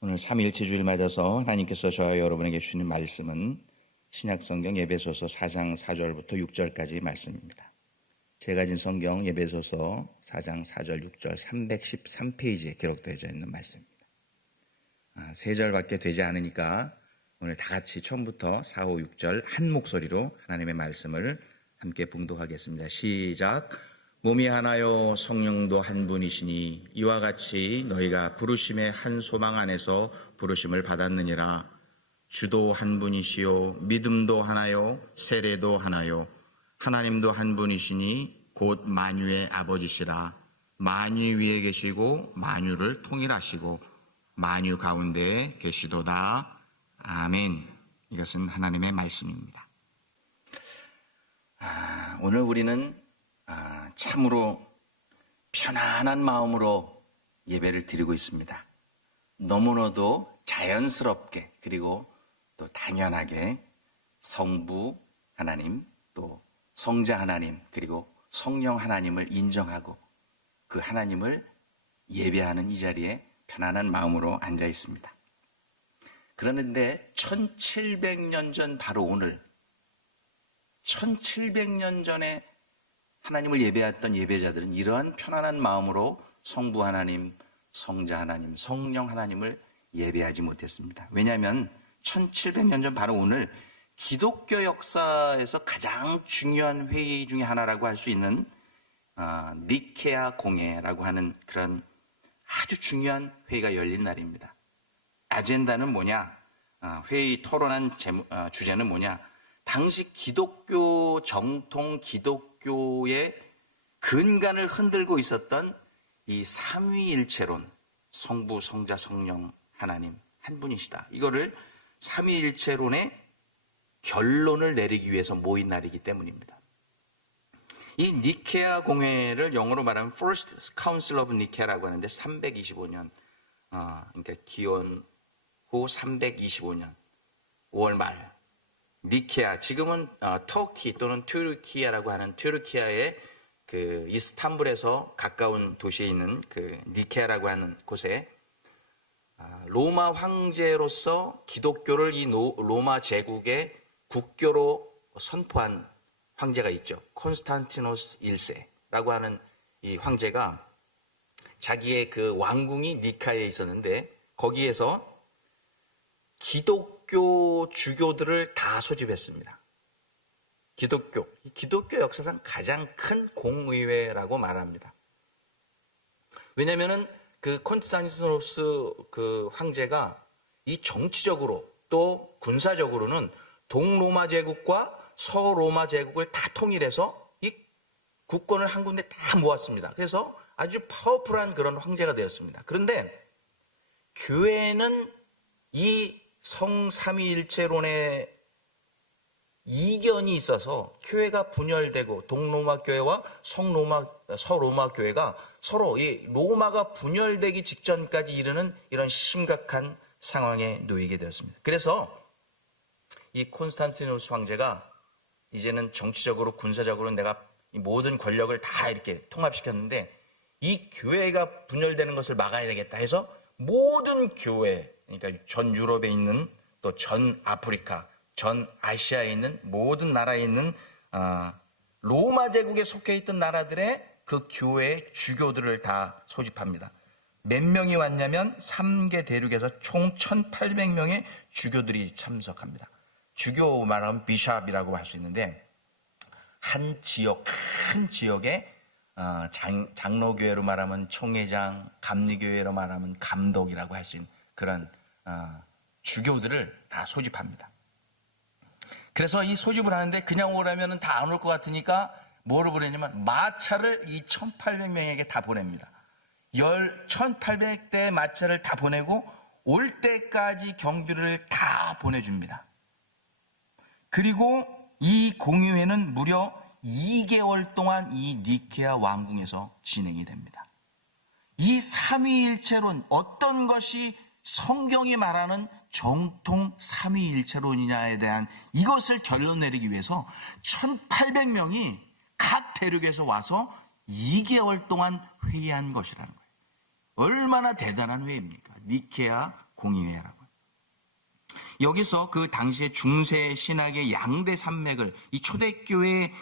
오늘 삼위일체 주일 맞아서 하나님께서 저와 여러분에게 주시는 말씀은 신약성경 에베소서 4장 4절부터 6절까지 말씀입니다. 제가 가진 성경 에베소서 4장 4절 6절 313페이지에 기록되어 있는 말씀입니다. 3절밖에 되지 않으니까 오늘 다 같이 처음부터 4, 5, 6절 한 목소리로 하나님의 말씀을 함께 봉독하겠습니다. 시작. 몸이 하나요 성령도 한 분이시니 이와 같이 너희가 부르심의 한 소망 안에서 부르심을 받았느니라. 주도 한 분이시요 믿음도 하나요 세례도 하나요 하나님도 한 분이시니 곧 만유의 아버지시라. 만유 위에 계시고 만유를 통일하시고 만유 가운데에 계시도다. 아멘. 이것은 하나님의 말씀입니다. 오늘 우리는 참으로 편안한 마음으로 예배를 드리고 있습니다. 너무나도 자연스럽게 그리고 또 당연하게 성부 하나님 또 성자 하나님 그리고 성령 하나님을 인정하고 그 하나님을 예배하는 이 자리에 편안한 마음으로 앉아 있습니다. 그런데 1700년 전 바로 오늘 1700년 전에 하나님을 예배했던 예배자들은 이러한 편안한 마음으로 성부 하나님, 성자 하나님, 성령 하나님을 예배하지 못했습니다. 왜냐하면 1700년 전 바로 오늘 기독교 역사에서 가장 중요한 회의 중에 하나라고 할 수 있는 니케아 공회라고 하는 그런 아주 중요한 회의가 열린 날입니다. 아젠다는 뭐냐? 회의 토론한 주제는 뭐냐? 당시 기독교 정통 기독교의 근간을 흔들고 있었던 이 삼위일체론, 성부, 성자, 성령, 하나님 한 분이시다. 이거를 삼위일체론의 결론을 내리기 위해서 모인 날이기 때문입니다. 이 니케아 공회를 영어로 말하면 First Council of Nicaea라고 하는데 325년, 그러니까 기원 후 325년 5월 말 니케아, 지금은 터키 또는 튀르키아라고 하는 튀르키아의 그 이스탄불에서 가까운 도시에 있는 그 니케아라고 하는 곳에 로마 황제로서 기독교를 이 로마 제국의 국교로 선포한 황제가 있죠. 콘스탄티노스 1세라고 하는 이 황제가 자기의 그 왕궁이 니카에 있었는데 거기에서 기독교 주교들을 다 소집했습니다. 기독교 역사상 가장 큰 공의회라고 말합니다. 왜냐하면은 그 콘스탄티노스 그 황제가 이 정치적으로 또 군사적으로는 동로마 제국과 서로마 제국을 다 통일해서 이 국권을 한 군데 다 모았습니다. 그래서 아주 파워풀한 그런 황제가 되었습니다. 그런데 교회는 이 성삼위일체론에 이견이 있어서 교회가 분열되고 동로마 교회와 서로마 교회가 서로 이 로마가 분열되기 직전까지 이르는 이런 심각한 상황에 놓이게 되었습니다. 그래서 이 콘스탄티누스 황제가 이제는 정치적으로 군사적으로 내가 이 모든 권력을 다 이렇게 통합시켰는데 이 교회가 분열되는 것을 막아야 되겠다 해서 모든 교회, 그러니까 전 유럽에 있는 또 전 아프리카, 전 아시아에 있는 모든 나라에 있는 로마 제국에 속해 있던 나라들의 그 교회의 주교들을 다 소집합니다. 몇 명이 왔냐면 3개 대륙에서 총 1800명의 주교들이 참석합니다. 주교 말하면 비샵이라고 할 수 있는데 한 지역, 큰 지역에 장로교회로 말하면 총회장, 감리교회로 말하면 감독이라고 할 수 있는 그런 주교들을 다 소집합니다. 그래서 이 소집을 하는데 그냥 오라면 다 안 올 것 같으니까 뭐를 보내냐면 마차를 이 1800명에게 다 보냅니다. 1800대 마차를 다 보내고 올 때까지 경비를 다 보내줍니다. 그리고 이 공의회는 무려 2개월 동안 이 니케아 왕궁에서 진행이 됩니다. 이 삼위일체론, 어떤 것이 성경이 말하는 정통 삼위일체론이냐에 대한 이것을 결론 내리기 위해서 1800명이 각 대륙에서 와서 2개월 동안 회의한 것이라는 거예요. 얼마나 대단한 회의입니까? 니케아 공의회라고. 여기서 그 당시에 중세 신학의 양대 산맥을, 이 초대교회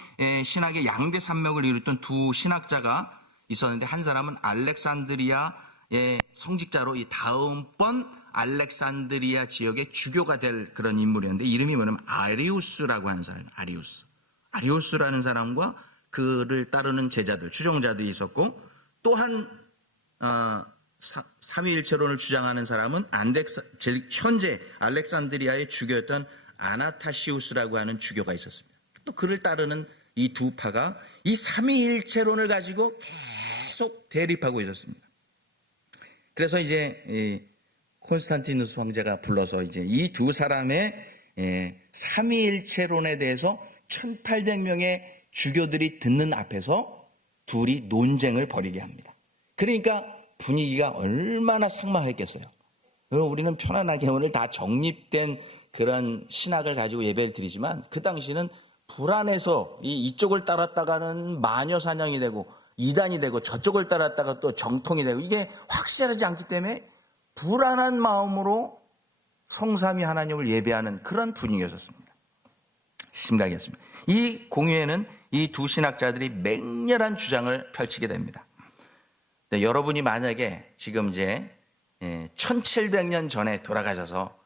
신학의 양대 산맥을 이뤘던 두 신학자가 있었는데, 한 사람은 알렉산드리아의 성직자로 이 다음번 알렉산드리아 지역의 주교가 될 그런 인물이었는데, 이름이 뭐냐면 아리우스라고 하는 사람이에요. 아리우스라는 사람과 그를 따르는 제자들, 추종자들이 있었고, 또한 삼위일체론을 주장하는 사람은 현재 알렉산드리아의 주교였던 아나타시우스라고 하는 주교가 있었습니다. 또 그를 따르는 이 두 파가 이 삼위일체론을 가지고 계속 대립하고 있었습니다. 그래서 이제 콘스탄티누스 황제가 불러서 이제 이 두 사람의 삼위일체론에 대해서 1800명의 주교들이 듣는 앞에서 둘이 논쟁을 벌이게 합니다. 그러니까 분위기가 얼마나 삭막했겠어요. 우리는 편안하게 오늘 다 정립된 그런 신학을 가지고 예배를 드리지만, 그 당시는 불안해서 이쪽을 따랐다가는 마녀 사냥이 되고 이단이 되고, 저쪽을 따랐다가 또 정통이 되고, 이게 확실하지 않기 때문에 불안한 마음으로 성삼위 하나님을 예배하는 그런 분위기였습니다. 심각했습니다. 이 공회에는 이 두 신학자들이 맹렬한 주장을 펼치게 됩니다. 여러분이 만약에 지금 이제 1700년 전에 돌아가셔서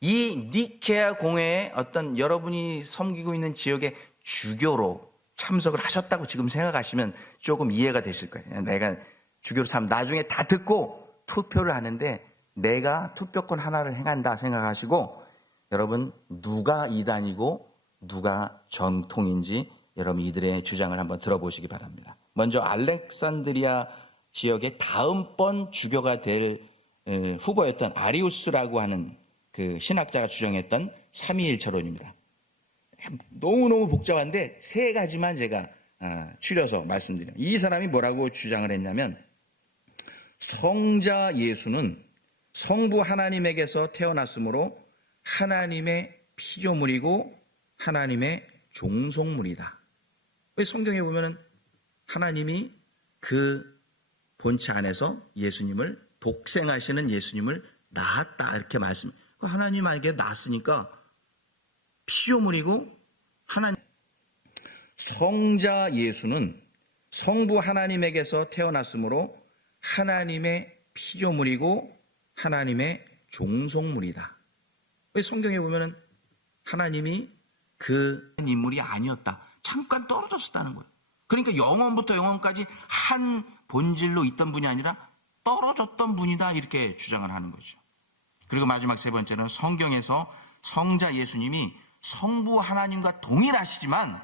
이 니케아 공회에 어떤 여러분이 섬기고 있는 지역의 주교로 참석을 하셨다고 지금 생각하시면 조금 이해가 되실 거예요. 내가 주교로 참 나중에 다 듣고 투표를 하는데 내가 투표권 하나를 행한다 생각하시고, 여러분 누가 이단이고 누가 정통인지 여러분 이들의 주장을 한번 들어보시기 바랍니다. 먼저 알렉산드리아 지역의 다음번 주교가 될 후보였던 아리우스라고 하는 그 신학자가 주장했던 삼위일체론입니다. 너무너무 복잡한데 세 가지만 제가 추려서 말씀드려요. 이 사람이 뭐라고 주장을 했냐면, 성자 예수는 성부 하나님에게서 태어났으므로 하나님의 피조물이고 하나님의 종속물이다. 왜 성경에 보면은 하나님이 그 본체 안에서 예수님을, 독생하시는 예수님을 낳았다 이렇게 말씀. 하나님에게 낳았으니까 피조물이고 하나님. 성자 예수는 성부 하나님에게서 태어났으므로 하나님의 피조물이고 하나님의 종속물이다. 왜 성경에 보면은 하나님이 그 인물이 아니었다, 잠깐 떨어졌었다는 거예요. 그러니까 영원부터 영원까지 한 본질로 있던 분이 아니라 떨어졌던 분이다, 이렇게 주장을 하는 거죠. 그리고 마지막 세 번째는 성경에서 성자 예수님이 성부 하나님과 동일하시지만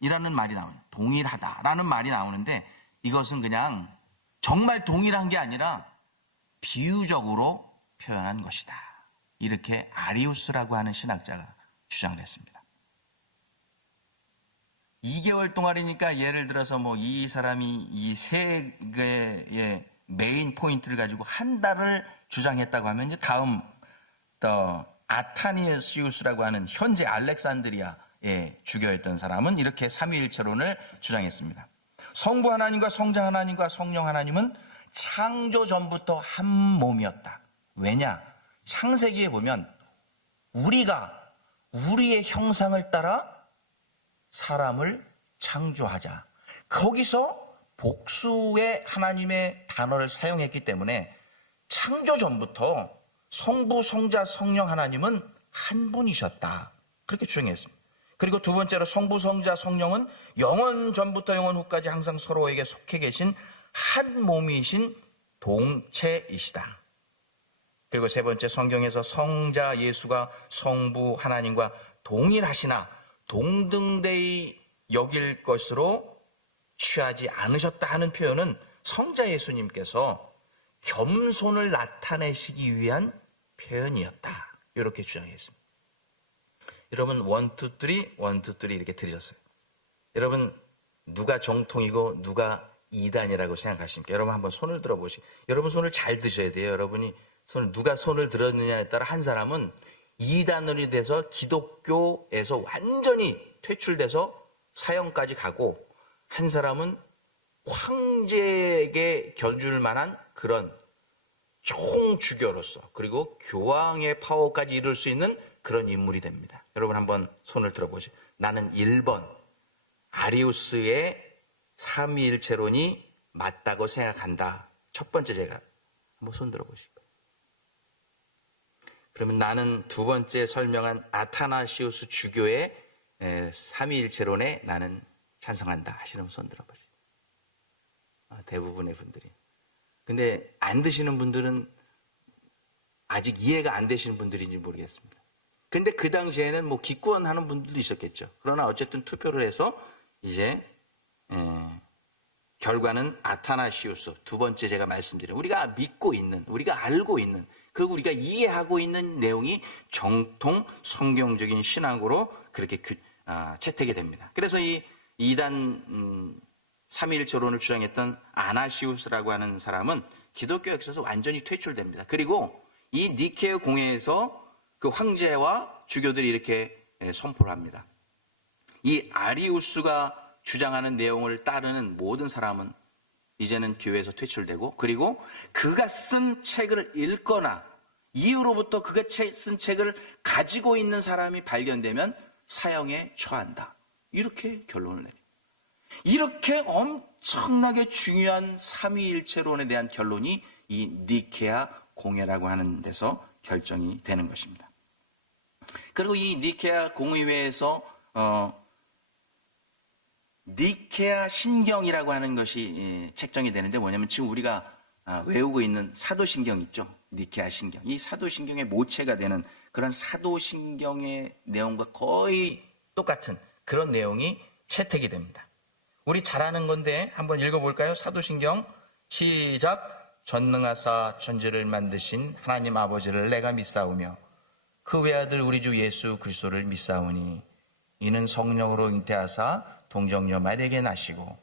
이라는 말이 나와요. 동일하다라는 말이 나오는데, 이것은 그냥 정말 동일한 게 아니라 비유적으로 표현한 것이다, 이렇게 아리우스라고 하는 신학자가 주장을 했습니다. 2개월 동안이니까 예를 들어서 뭐 이 사람이 이 세 개의 메인 포인트를 가지고 한 달을 주장했다고 하면, 이제 다음 아타니시우스라고 하는 현재 알렉산드리아의 주교였던 사람은 이렇게 삼위일체론을 주장했습니다. 성부 하나님과 성자 하나님과 성령 하나님은 창조 전부터 한 몸이었다. 왜냐? 창세기에 보면 우리가 우리의 형상을 따라 사람을 창조하자, 거기서 복수의 하나님의 단어를 사용했기 때문에 창조 전부터 성부, 성자, 성령 하나님은 한 분이셨다, 그렇게 주장했습니다. 그리고 두 번째로 성부, 성자, 성령은 영원 전부터 영원 후까지 항상 서로에게 속해 계신 한 몸이신 동체이시다. 그리고 세 번째, 성경에서 성자 예수가 성부 하나님과 동일하시나 동등되이 여길 것으로 취하지 않으셨다 하는 표현은 성자 예수님께서 겸손을 나타내시기 위한 표현이었다, 이렇게 주장했습니다. 여러분 1, 2, 3 이렇게 들으셨어요. 여러분 누가 정통이고 누가 이단이라고 생각하십니까? 여러분 한번 손을 들어보시고, 여러분 손을 잘 드셔야 돼요. 여러분이 누가 손을 들었느냐에 따라 한 사람은 이단으로 돼서 기독교에서 완전히 퇴출돼서 사형까지 가고, 한 사람은 황제에게 견줄 만한 그런 총주교로서 그리고 교황의 파워까지 이룰 수 있는 그런 인물이 됩니다. 여러분 한번 손을 들어보시죠. 나는 1번 아리우스의 삼위일체론이 맞다고 생각한다. 첫 번째 제가 한번 손 들어보시고. 그러면 나는 두 번째 설명한 아타나시우스 주교의 삼위일체론에 나는 찬성한다 하시는 손 들어보시고. 대부분의 분들이. 근데 안 드시는 분들은 아직 이해가 안 되시는 분들인지 모르겠습니다. 근데 그 당시에는 뭐 기권하는 분들도 있었겠죠. 그러나 어쨌든 투표를 해서 이제 결과는 아타나시우스, 두 번째 제가 말씀드린 우리가 믿고 있는, 우리가 알고 있는, 그리고 우리가 이해하고 있는 내용이 정통 성경적인 신학으로 그렇게 채택이 됩니다. 그래서 이 이단 삼위일체론을 주장했던 아나시우스라고 하는 사람은 기독교 역사에서 완전히 퇴출됩니다. 그리고 이 니케아 공회에서 그 황제와 주교들이 이렇게 선포를 합니다. 이 아리우스가 주장하는 내용을 따르는 모든 사람은 이제는 교회에서 퇴출되고, 그리고 그가 쓴 책을 읽거나 이후로부터 그가 쓴 책을 가지고 있는 사람이 발견되면 사형에 처한다. 이렇게 결론을 내립니다. 이렇게 엄청나게 중요한 삼위일체론에 대한 결론이 이 니케아 공회라고 하는 데서 결정이 되는 것입니다. 그리고 이 니케아 공의회에서 니케아 신경이라고 하는 것이 책정이 되는데, 뭐냐면 지금 우리가 외우고 있는 사도신경 있죠. 니케아 신경. 이 사도신경의 모체가 되는 그런 사도신경의 내용과 거의 똑같은 그런 내용이 채택이 됩니다. 우리 잘 아는 건데 한번 읽어볼까요? 사도신경 시작. 전능하사 천지를 만드신 하나님 아버지를 내가 믿사오며 그 외아들 우리 주 예수 그리스도를 믿사오니 이는 성령으로 잉태하사 동정녀 마리아에게 나시고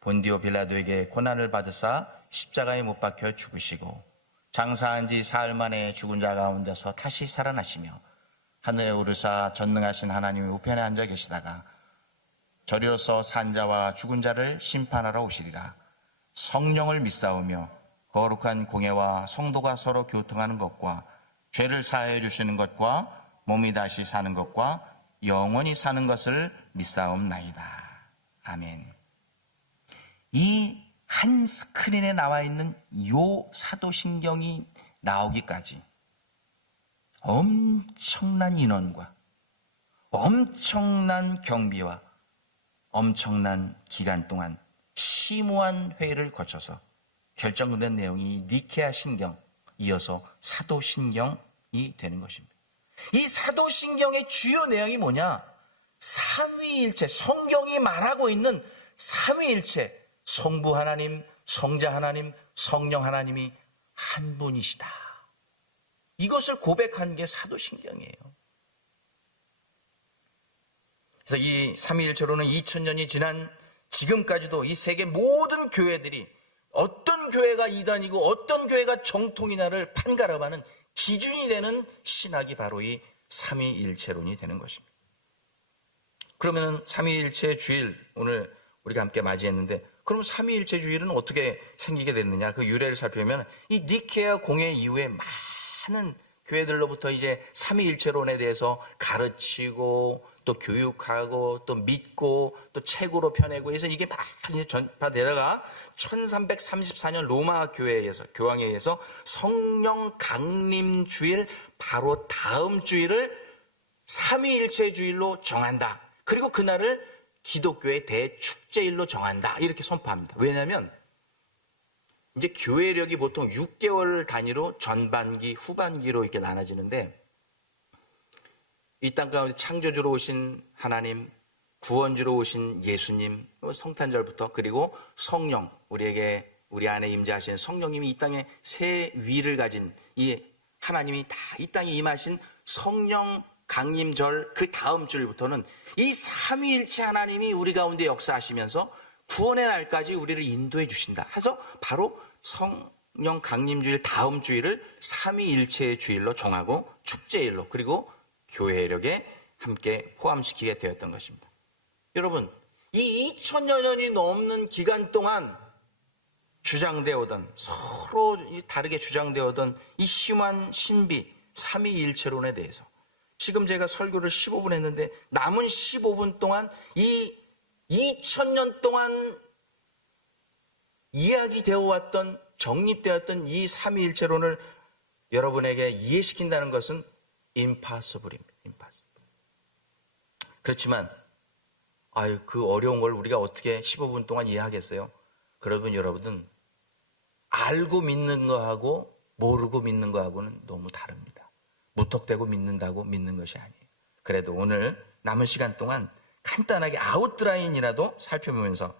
본디오 빌라도에게 고난을 받으사 십자가에 못 박혀 죽으시고 장사한 지 사흘 만에 죽은 자 가운데서 다시 살아나시며 하늘에 오르사 전능하신 하나님의 우편에 앉아 계시다가 저리로서 산 자와 죽은 자를 심판하러 오시리라. 성령을 믿사오며 거룩한 공회와 성도가 서로 교통하는 것과 죄를 사하여 주시는 것과 몸이 다시 사는 것과 영원히 사는 것을 믿사옵나이다. 아멘. 이 한 스크린에 나와 있는 요 사도신경이 나오기까지 엄청난 인원과 엄청난 경비와 엄청난 기간 동안 심오한 회의를 거쳐서 결정된 내용이 니케아 신경, 이어서 사도신경이 되는 것입니다. 이 사도신경의 주요 내용이 뭐냐? 삼위일체, 성경이 말하고 있는 삼위일체, 성부 하나님, 성자 하나님, 성령 하나님이 한 분이시다. 이것을 고백한 게 사도신경이에요. 그래서 이 삼위일체로는 2000년이 지난 지금까지도 이 세계 모든 교회들이 어떤 교회가 이단이고 어떤 교회가 정통이냐를 판가름하는 기준이 되는 신학이 바로 이 삼위일체론이 되는 것입니다. 그러면 삼위일체 주일 오늘 우리가 함께 맞이했는데, 그럼 삼위일체 주일은 어떻게 생기게 됐느냐? 그 유래를 살펴보면 이 니케아 공회 이후에 많은 교회들로부터 이제 삼위일체론에 대해서 가르치고 또 교육하고 또 믿고 또 책으로 펴내고 해서 이게 막 이제 전파되다가 1334년 로마 교회에서 교황에 의해서 성령 강림 주일 바로 다음 주일을 삼위일체 주일로 정한다. 그리고 그날을 기독교의 대축제일로 정한다. 이렇게 선포합니다. 왜냐하면 이제 교회력이 보통 6개월 단위로 전반기, 후반기로 이렇게 나눠지는데, 이 땅 가운데 창조주로 오신 하나님, 구원주로 오신 예수님, 성탄절부터, 그리고 성령, 우리 안에 임재하시는 성령님이 이 땅에 새 위를 가진 이 하나님이 다 이 땅에 임하신 성령 강림절 그 다음 주일부터는 이 삼위일체 하나님이 우리 가운데 역사하시면서 구원의 날까지 우리를 인도해 주신다. 해서 바로 성령 강림주일 다음 주일을 삼위일체의 주일로 정하고 축제일로, 그리고 교회력에 함께 포함시키게 되었던 것입니다. 여러분, 이 2000여 년이 넘는 기간 동안 주장되어 오던, 서로 다르게 주장되어 오던 이 심한 신비, 삼위일체론에 대해서 지금 제가 설교를 15분 했는데 남은 15분 동안 이 2000년 동안 이야기되어 왔던, 정립되었던 이 삼위일체론을 여러분에게 이해시킨다는 것은 impossible입니다. impossible. 그렇지만 그 어려운 걸 우리가 어떻게 15분 동안 이해하겠어요? 그러면 여러분은 알고 믿는 거하고 모르고 믿는 거하고는 너무 다릅니다. 무턱대고 믿는다고 믿는 것이 아니에요. 그래도 오늘 남은 시간 동안 간단하게 아웃라인이라도 살펴보면서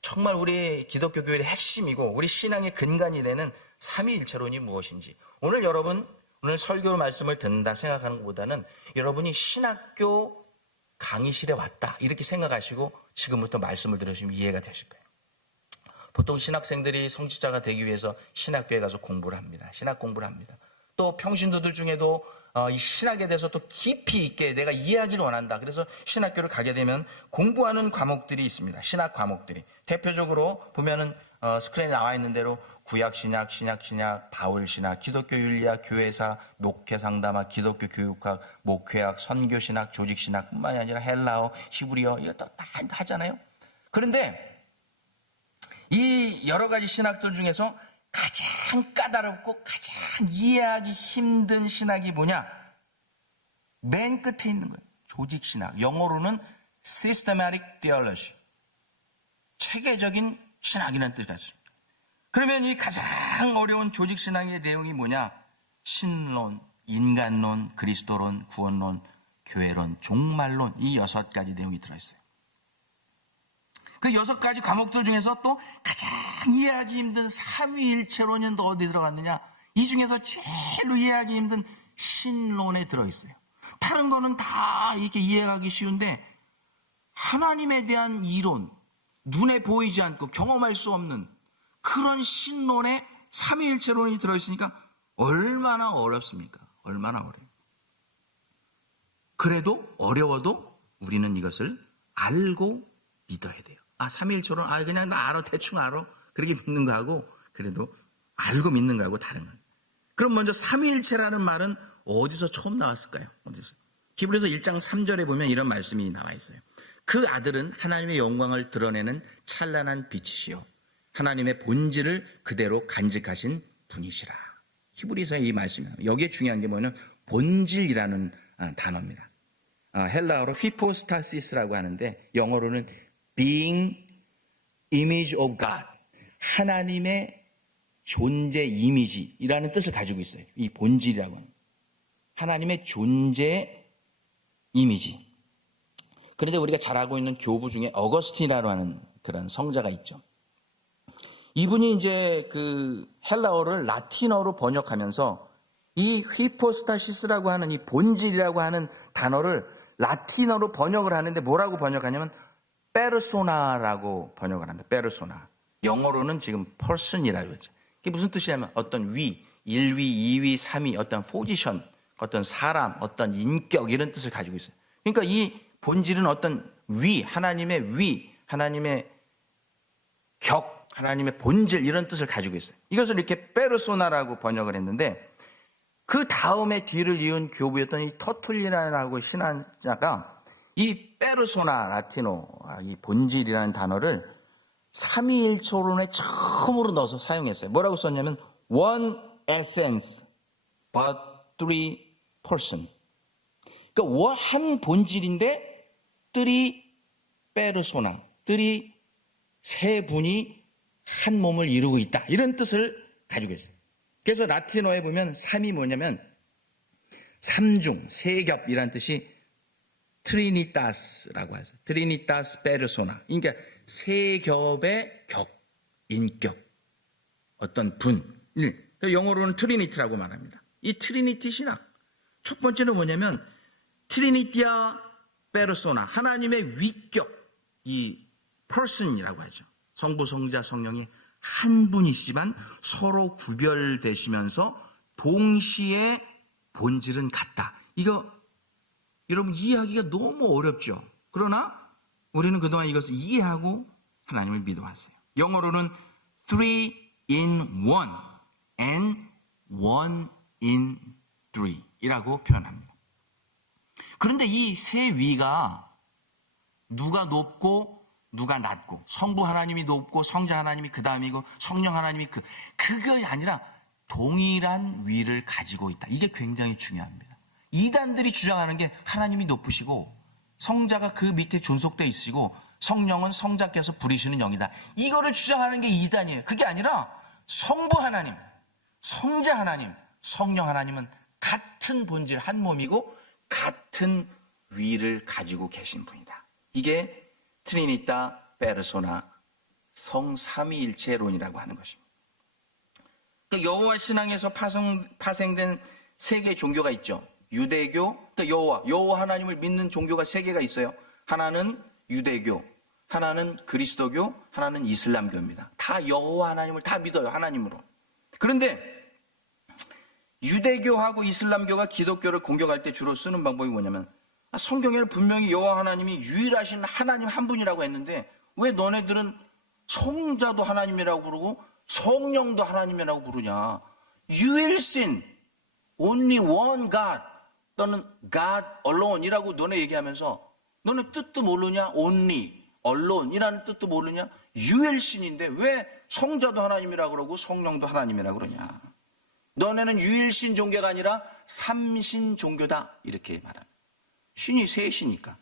정말 우리 기독교 교회의 핵심이고 우리 신앙의 근간이 되는 삼위일체론이 무엇인지, 오늘 여러분 오늘 설교 말씀을 듣는다 생각하는 것보다는 여러분이 신학교 강의실에 왔다 이렇게 생각하시고 지금부터 말씀을 들으시면 이해가 되실 거예요. 보통 신학생들이 성직자가 되기 위해서 신학교에 가서 공부를 합니다. 신학 공부를 합니다. 또 평신도들 중에도 이 신학에 대해서 또 깊이 있게 내가 이해하기를 원한다. 그래서 신학교를 가게 되면 공부하는 과목들이 있습니다. 신학 과목들이. 대표적으로 보면은 스크린에 나와 있는 대로 구약신약, 신약신약, 바울신학, 기독교 윤리학, 교회사, 목회상담학, 기독교 교육학, 목회학, 선교신학, 조직신학 뿐만이 아니라 헬라어, 히브리어 이거 다 하잖아요. 그런데 이 여러 가지 신학들 중에서 가장 까다롭고 가장 이해하기 힘든 신학이 뭐냐? 맨 끝에 있는 거예요. 조직신학. 영어로는 systematic theology. 체계적인 신학이라는 뜻이 있습니다. 그러면 이 가장 어려운 조직신학의 내용이 뭐냐? 신론, 인간론, 그리스도론, 구원론, 교회론, 종말론, 이 6가지 내용이 들어있어요. 그 6가지 과목들 중에서 또 가장 이해하기 힘든 삼위일체론은 또 어디 들어갔느냐? 이 중에서 제일로 이해하기 힘든 신론에 들어있어요. 다른 거는 다 이렇게 이해하기 쉬운데 하나님에 대한 이론, 눈에 보이지 않고 경험할 수 없는 그런 신론에 삼위일체론이 들어있으니까 얼마나 어렵습니까? 얼마나 어려워요. 그래도 어려워도 우리는 이것을 알고 믿어야 돼요. 삼위일체론, 그냥 나 알아, 대충 알아. 그렇게 믿는 거하고, 그래도 알고 믿는 거하고 다른 거예요. 그럼 먼저 삼위일체라는 말은 어디서 처음 나왔을까요? 어디서? 히브리서 1장 3절에 보면 이런 말씀이 나와 있어요. 그 아들은 하나님의 영광을 드러내는 찬란한 빛이시요 하나님의 본질을 그대로 간직하신 분이시라. 히브리서의 이 말씀이에요. 여기에 중요한 게 뭐냐면 본질이라는 단어입니다. 헬라어로 휘포스타시스라고 하는데 영어로는 being image of God, 하나님의 존재 이미지라는 뜻을 가지고 있어요. 이 본질이라고 하는 하나님의 존재 이미지. 그런데 우리가 잘 알고 있는 교부 중에 어거스틴이라고 하는 그런 성자가 있죠. 이분이 이제 그 헬라어를 라틴어로 번역하면서 이 휘포스타시스라고 하는 이 본질이라고 하는 단어를 라틴어로 번역을 하는데 뭐라고 번역하냐면 페르소나라고 번역을 합니다. 페르소나. 영어로는 지금 person이라고 했죠. 이게 무슨 뜻이냐면 어떤 위, 1위, 2위, 3위, 어떤 포지션, 어떤 사람, 어떤 인격 이런 뜻을 가지고 있어요. 그러니까 이 본질은 어떤 위, 하나님의 격, 하나님의 본질 이런 뜻을 가지고 있어요. 이것을 이렇게 페르소나라고 번역을 했는데 그 다음에 뒤를 이은 교부였던 이 터툴리나라고 신학자가 이 페르소나 라틴어, 이 본질이라는 단어를 삼위일체론에 처음으로 넣어서 사용했어요. 뭐라고 썼냐면 one essence but three person. 그러니까 한 본질인데 three 페르소나, three 세 분이 한 몸을 이루고 있다. 이런 뜻을 가지고 있어요. 그래서 라틴어에 보면 삼이 뭐냐면 삼중, 세겹이라는 뜻이 트리니타스라고 하죠. 트리니타스 페르소나. 그러니까 세 겹의 격, 인격, 어떤 분. 영어로는 트리니티라고 말합니다. 이 트리니티 신학. 첫 번째는 뭐냐면 트리니티아 페르소나. 하나님의 위격, 이 person이라고 하죠. 성부, 성자, 성령이 한 분이시지만 서로 구별되시면서 동시에 본질은 같다. 이거 여러분 이해하기가 너무 어렵죠. 그러나 우리는 그동안 이것을 이해하고 하나님을 믿어왔어요. 영어로는 three in one and one in three 이라고 표현합니다. 그런데 이 세 위가 누가 높고 누가 낮고, 성부 하나님이 높고 성자 하나님이 그 다음이고 성령 하나님이 그게 아니라 동일한 위를 가지고 있다. 이게 굉장히 중요합니다. 이단들이 주장하는 게 하나님이 높으시고 성자가 그 밑에 존속되어 있으시고 성령은 성자께서 부리시는 영이다. 이거를 주장하는 게 이단이에요. 그게 아니라 성부 하나님, 성자 하나님, 성령 하나님은 같은 본질 한 몸이고 같은 위를 가지고 계신 분이다. 이게 트리니타 페르소나 성삼위일체론이라고 하는 것입니다. 여호와 신앙에서 파생된 세 개의 종교가 있죠. 유대교, 여호와 하나님을 믿는 종교가 세 개가 있어요. 하나는 유대교, 하나는 그리스도교, 하나는 이슬람교입니다. 다 여호와 하나님을 다 믿어요. 하나님으로. 그런데 유대교하고 이슬람교가 기독교를 공격할 때 주로 쓰는 방법이 뭐냐면, 성경에는 분명히 여호와 하나님이 유일하신 하나님 한 분이라고 했는데 왜 너네들은 성자도 하나님이라고 부르고 성령도 하나님이라고 부르냐. 유일신, only one God 또는 God alone이라고 너네 얘기하면서 너네 뜻도 모르냐. only, alone이라는 뜻도 모르냐. 유일신인데 왜 성자도 하나님이라고 그러고 성령도 하나님이라고 그러냐. 너네는 유일신 종교가 아니라 삼신 종교다 이렇게 말합니다. 신이 셋이니까.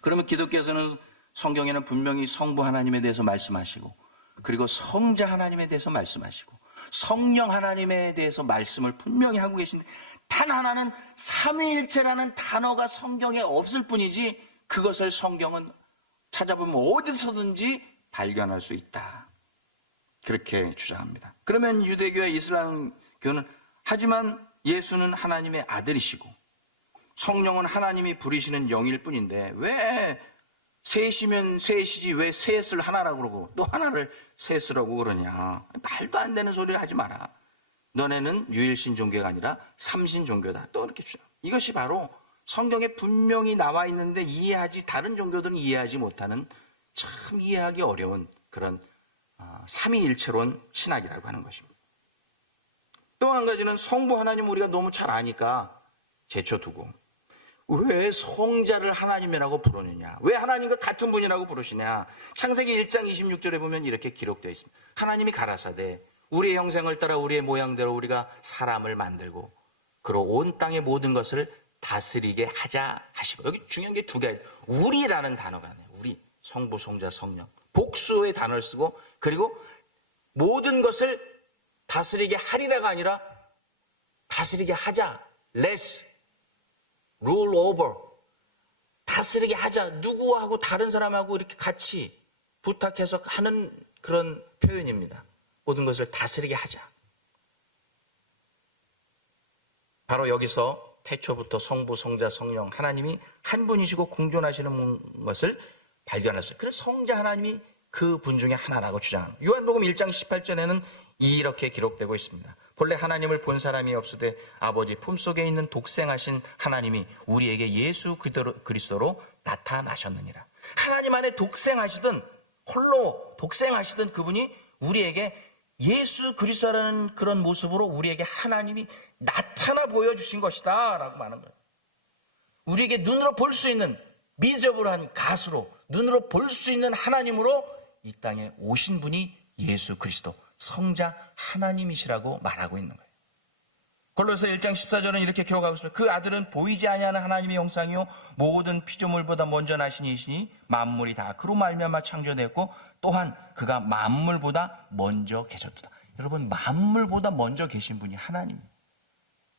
그러면 기독교에서는 성경에는 분명히 성부 하나님에 대해서 말씀하시고 그리고 성자 하나님에 대해서 말씀하시고 성령 하나님에 대해서 말씀을 분명히 하고 계신데 단 하나는 삼위일체라는 단어가 성경에 없을 뿐이지 그것을 성경은 찾아보면 어디서든지 발견할 수 있다. 그렇게 주장합니다. 그러면 유대교와 이슬람교는 하지만 예수는 하나님의 아들이시고 성령은 하나님이 부리시는 영일 뿐인데 왜 셋이면 셋이지 왜 셋을 하나라고 그러고 또 하나를 셋이라고 그러냐. 말도 안 되는 소리 하지 마라. 너네는 유일신 종교가 아니라 삼신 종교다. 또 이렇게 주장. 이것이 바로 성경에 분명히 나와 있는데 다른 종교들은 이해하지 못하는 참 이해하기 어려운 그런 삼위일체론 신학이라고 하는 것입니다. 또 한 가지는 성부 하나님 우리가 너무 잘 아니까 제쳐두고 왜 성자를 하나님이라고 부르느냐, 왜 하나님과 같은 분이라고 부르시냐. 창세기 1장 26절에 보면 이렇게 기록되어 있습니다. 하나님이 가라사대 우리의 형상을 따라 우리의 모양대로 우리가 사람을 만들고 그로 온 땅의 모든 것을 다스리게 하자 하시고. 여기 중요한 게 두 개. 우리라는 단어가 아니에요. 우리, 성부, 성자, 성령. 복수의 단어를 쓰고 그리고 모든 것을 다스리게 하리라가 아니라 다스리게 하자. Let's rule over. 다스리게 하자. 누구하고 다른 사람하고 이렇게 같이 부탁해서 하는 그런 표현입니다. 모든 것을 다스리게 하자. 바로 여기서 태초부터 성부, 성자, 성령 하나님이 한 분이시고 공존하시는 것을 발견했어요. 그래서 성자 하나님이 그 분 중에 하나라고 주장합니다. 요한복음 1장 18절에는 이렇게 기록되고 있습니다. 본래 하나님을 본 사람이 없으되 아버지 품속에 있는 독생하신 하나님이 우리에게 예수 그리스도로 나타나셨느니라. 하나님 안에 독생하시던 홀로 독생하시던 그분이 우리에게 예수 그리스도라는 그런 모습으로 우리에게 하나님이 나타나 보여주신 것이다 라고 말하는 거예요. 우리에게 눈으로 볼 수 있는 미저블한 가수로 눈으로 볼 수 있는 하나님으로 이 땅에 오신 분이 예수 그리스도 성자 하나님이시라고 말하고 있는 거예요. 골로새 1장 14절은 이렇게 기록하고 있습니다. 그 아들은 보이지 아니하는 하나님의 형상이요 모든 피조물보다 먼저 나신 이시니 만물이 다 그로 말미암아 창조되었고 또한 그가 만물보다 먼저 계셨도다. 여러분, 만물보다 먼저 계신 분이 하나님이에요.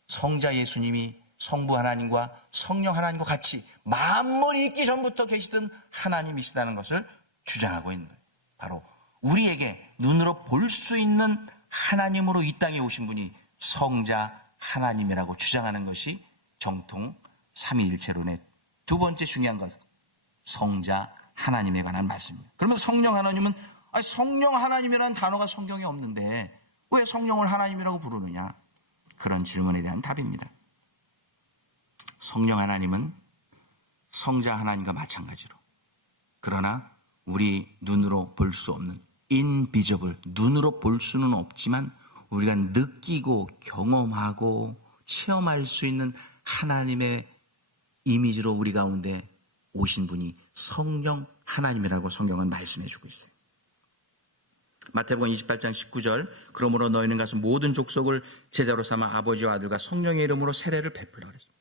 성자 예수님이 성부 하나님과 성령 하나님과 같이 만물이 있기 전부터 계시던 하나님이시다는 것을 주장하고 있는 거예요. 바로 우리에게 눈으로 볼 수 있는 하나님으로 이 땅에 오신 분이 성자 하나님이라고 주장하는 것이 정통 삼위일체론의 두 번째 중요한 것, 성자 하나님에 관한 말씀입니다. 그러면 성령 하나님은 성령 하나님이라는 단어가 성경에 없는데 왜 성령을 하나님이라고 부르느냐? 그런 질문에 대한 답입니다. 성령 하나님은 성자 하나님과 마찬가지로 그러나 우리 눈으로 볼 수 없는 invisible, 눈으로 볼 수는 없지만 우리가 느끼고 경험하고 체험할 수 있는 하나님의 이미지로 우리 가운데 오신 분이 성령 하나님이라고 성경은 말씀해 주고 있어요. 마태복음 28장 19절, 그러므로 너희는 가서 모든 족속을 제자로 삼아 아버지와 아들과 성령의 이름으로 세례를 베풀라 그랬습니다.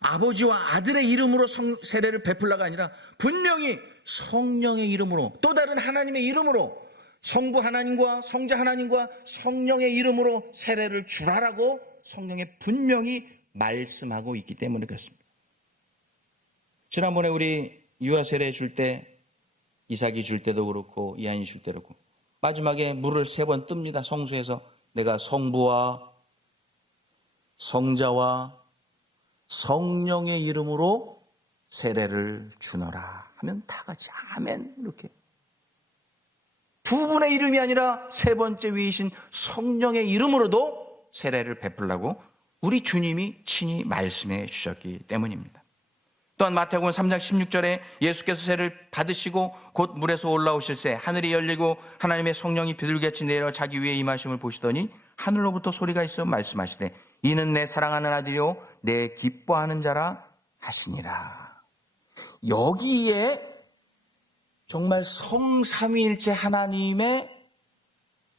아버지와 아들의 이름으로 세례를 베풀라가 아니라 분명히 성령의 이름으로, 또 다른 하나님의 이름으로, 성부 하나님과 성자 하나님과 성령의 이름으로 세례를 주라라고 성령에 분명히 말씀하고 있기 때문에 그렇습니다. 지난번에 우리 유아 세례 줄 때, 이삭이 줄 때도 그렇고 이한이 줄 때도 그렇고 마지막에 물을 3번 뜹니다. 성수에서 내가 성부와 성자와 성령의 이름으로 세례를 주노라 하면 다 같이 아멘 이렇게. 두 분의 이름이 아니라 3번째 위이신 성령의 이름으로도 세례를 베풀라고 우리 주님이 친히 말씀해 주셨기 때문입니다. 또한 마태복음 3장 16절에 예수께서 세례를 받으시고 곧 물에서 올라오실새 하늘이 열리고 하나님의 성령이 비둘기같이 내려 자기 위에 임하심을 보시더니 하늘로부터 소리가 있어 말씀하시되 이는 내 사랑하는 아들이요 내 기뻐하는 자라 하시니라. 여기에 정말 성삼위일체 하나님의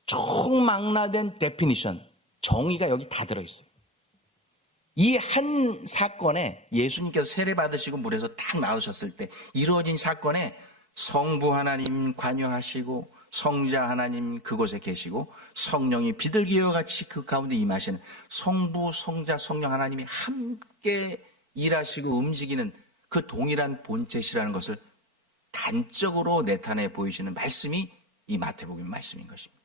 총망라된 데피니션, 정의가 여기 다 들어있어요. 이 한 사건에 예수님께서 세례 받으시고 물에서 딱 나오셨을 때 이루어진 사건에 성부 하나님 관여하시고 성자 하나님 그곳에 계시고 성령이 비둘기와 같이 그 가운데 임하시는 성부, 성자, 성령 하나님이 함께 일하시고 움직이는 그 동일한 본체시라는 것을 단적으로 나타내 보이시는 말씀이 이 마태복음 말씀인 것입니다.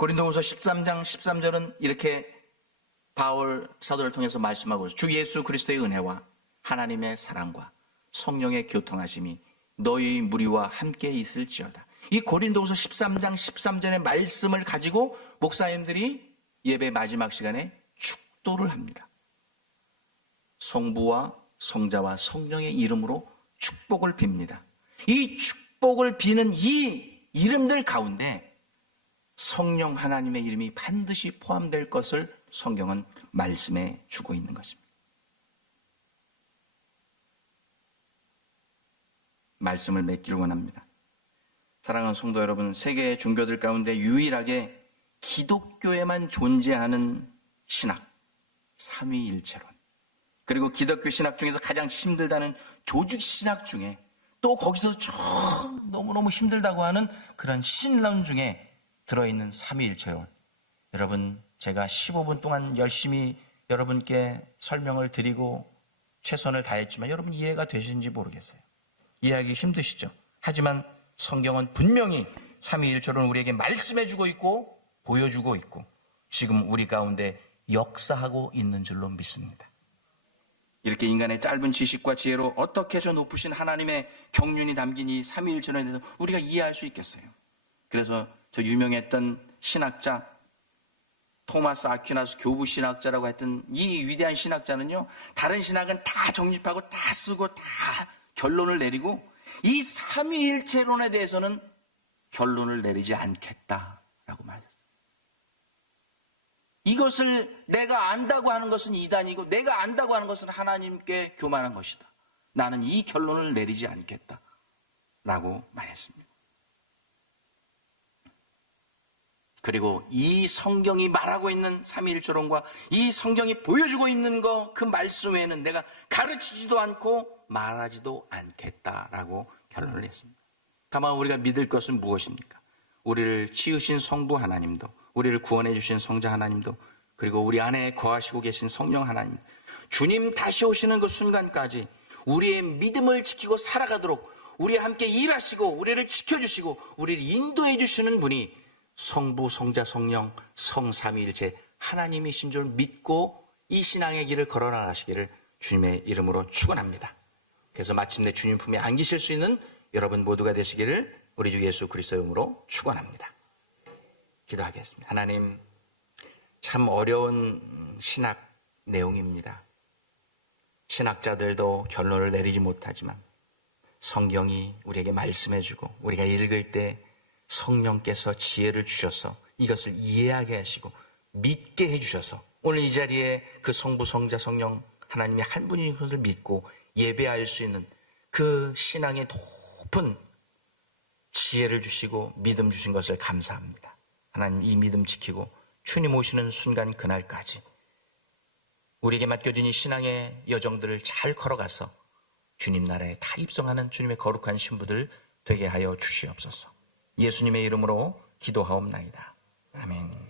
고린도후서 13장 13절은 이렇게 바울 사도를 통해서 말씀하고 있어요. 주 예수 그리스도의 은혜와 하나님의 사랑과 성령의 교통하심이 너희 무리와 함께 있을지어다. 이 고린도후서 13장 13절의 말씀을 가지고 목사님들이 예배 마지막 시간에 축도를 합니다. 성부와 성자와 성령의 이름으로 축복을 빕니다. 이 축복을 비는 이 이름들 가운데 성령 하나님의 이름이 반드시 포함될 것을 성경은 말씀해 주고 있는 것입니다. 말씀을 맺기를 원합니다. 사랑하는 성도 여러분, 세계 종교들 가운데 유일하게 기독교에만 존재하는 신학, 삼위일체론, 그리고 기독교 신학 중에서 가장 힘들다는 조직 신학 중에 또 거기서 너무너무 힘들다고 하는 그런 신론 중에 들어있는 삼위일체론. 여러분, 제가 15분 동안 열심히 여러분께 설명을 드리고 최선을 다했지만 여러분 이해가 되시는지 모르겠어요. 이해하기 힘드시죠? 하지만 성경은 분명히 삼위일체론을 우리에게 말씀해주고 있고 보여주고 있고 지금 우리 가운데 역사하고 있는 줄로 믿습니다. 이렇게 인간의 짧은 지식과 지혜로 어떻게 저 높으신 하나님의 경륜이 담긴 이 삼위일체론에 대해서 우리가 이해할 수 있겠어요? 그래서 저 유명했던 신학자 토마스 아퀴나스 교부 신학자라고 했던 이 위대한 신학자는요, 다른 신학은 다 정립하고 다 쓰고 다 결론을 내리고 이 삼위일체론에 대해서는 결론을 내리지 않겠다라고 말했어요. 이것을 내가 안다고 하는 것은 이단이고 내가 안다고 하는 것은 하나님께 교만한 것이다. 나는 이 결론을 내리지 않겠다라고 말했습니다. 그리고 이 성경이 말하고 있는 삼위일체론과 이 성경이 보여주고 있는 거 그 말씀 외에는 내가 가르치지도 않고 말하지도 않겠다라고 결론을 냈습니다. 다만 우리가 믿을 것은 무엇입니까? 우리를 지으신 성부 하나님도, 우리를 구원해 주신 성자 하나님도, 그리고 우리 안에 거하시고 계신 성령 하나님, 주님 다시 오시는 그 순간까지 우리의 믿음을 지키고 살아가도록 우리와 함께 일하시고 우리를 지켜주시고 우리를 인도해 주시는 분이 성부, 성자, 성령, 성삼위일체 하나님이신 줄 믿고 이 신앙의 길을 걸어나가시기를 주님의 이름으로 축원합니다. 그래서 마침내 주님 품에 안기실 수 있는 여러분 모두가 되시기를 우리 주 예수 그리스도의 이름으로 축원합니다. 기도하겠습니다. 하나님, 참 어려운 신학 내용입니다. 신학자들도 결론을 내리지 못하지만 성경이 우리에게 말씀해주고 우리가 읽을 때 성령께서 지혜를 주셔서 이것을 이해하게 하시고 믿게 해주셔서 오늘 이 자리에 그 성부, 성자, 성령 하나님이 한 분인 것을 믿고 예배할 수 있는 그 신앙의 높은 지혜를 주시고 믿음 주신 것을 감사합니다. 하나님, 이 믿음 지키고 주님 오시는 순간 그날까지 우리에게 맡겨진 이 신앙의 여정들을 잘 걸어가서 주님 나라에 다 입성하는 주님의 거룩한 신부들 되게 하여 주시옵소서. 예수님의 이름으로 기도하옵나이다. 아멘.